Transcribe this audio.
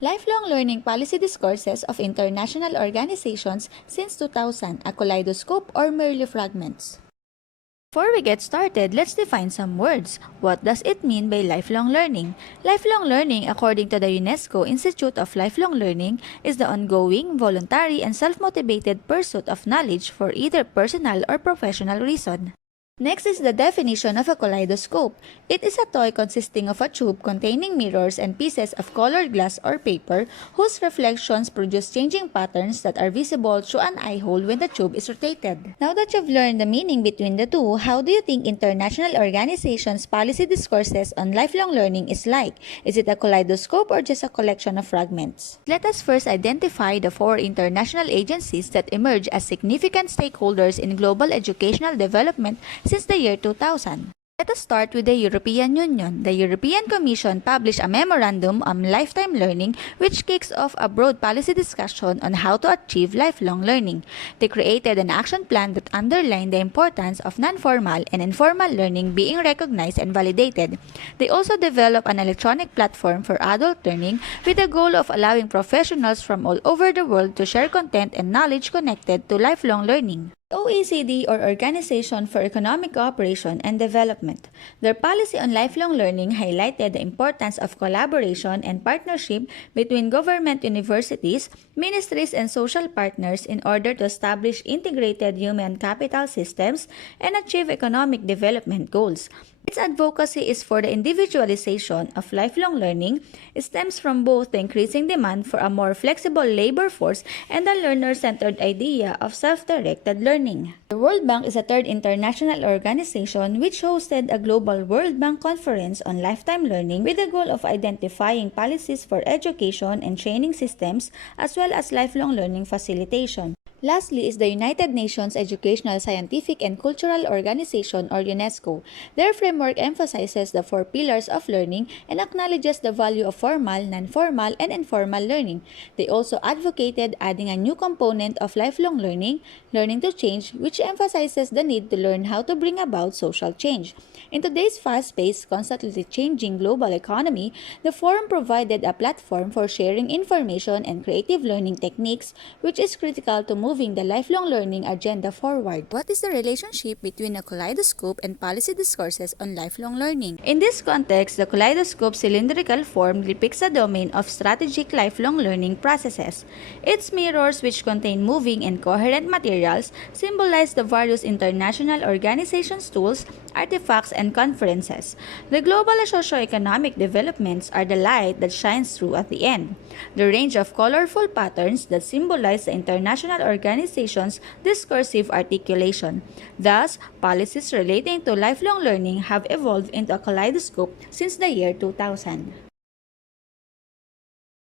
Lifelong Learning Policy Discourses of International Organizations since 2000, a Kaleidoscope or merely Fragments. Before we get started, let's define some words. What does it mean by lifelong learning? Lifelong learning, according to the UNESCO Institute of Lifelong Learning, is the ongoing, voluntary, and self-motivated pursuit of knowledge for either personal or professional reason. Next is the definition of a kaleidoscope. It is a toy consisting of a tube containing mirrors and pieces of colored glass or paper whose reflections produce changing patterns that are visible through an eye hole when the tube is rotated. Now that you've learned the meaning between the two, how do you think international organizations' policy discourses on lifelong learning is like? Is it a kaleidoscope or just a collection of fragments? Let us first identify the four international agencies that emerge as significant stakeholders in global educational development since the year 2000. Let us start with the European Union. The European Commission published a memorandum on lifetime learning which kicks off a broad policy discussion on how to achieve lifelong learning. They created an action plan that underlined the importance of non-formal and informal learning being recognized and validated. They also developed an electronic platform for adult learning with the goal of allowing professionals from all over the world to share content and knowledge connected to lifelong learning. OECD, or Organization for Economic Cooperation and Development. Their policy on lifelong learning highlighted the importance of collaboration and partnership between government, universities, ministries, and social partners in order to establish integrated human capital systems and achieve economic development goals. Its advocacy is for the individualization of lifelong learning. It stems from both the increasing demand for a more flexible labor force and the learner-centered idea of self-directed learning. The World Bank is a third international organization which hosted a global World Bank conference on lifetime learning with the goal of identifying policies for education and training systems as well as lifelong learning facilitation. Lastly is the United Nations Educational, Scientific, and Cultural Organization, or UNESCO. Their framework emphasizes the four pillars of learning and acknowledges the value of formal, non-formal, and informal learning. They also advocated adding a new component of lifelong learning, learning to change, which emphasizes the need to learn how to bring about social change. In today's fast-paced, constantly changing global economy, the forum provided a platform for sharing information and creative learning techniques, which is critical to moving the lifelong learning agenda forward. What is the relationship between a kaleidoscope and policy discourses on lifelong learning? In this context, the kaleidoscope's cylindrical form depicts the domain of strategic lifelong learning processes. Its mirrors, which contain moving and coherent materials, symbolize the various international organizations' tools, artifacts, and conferences. The global socio-economic developments are the light that shines through at the end. The range of colorful patterns that symbolize the international organization's discursive articulation. Thus, policies relating to lifelong learning have evolved into a kaleidoscope since the year 2000.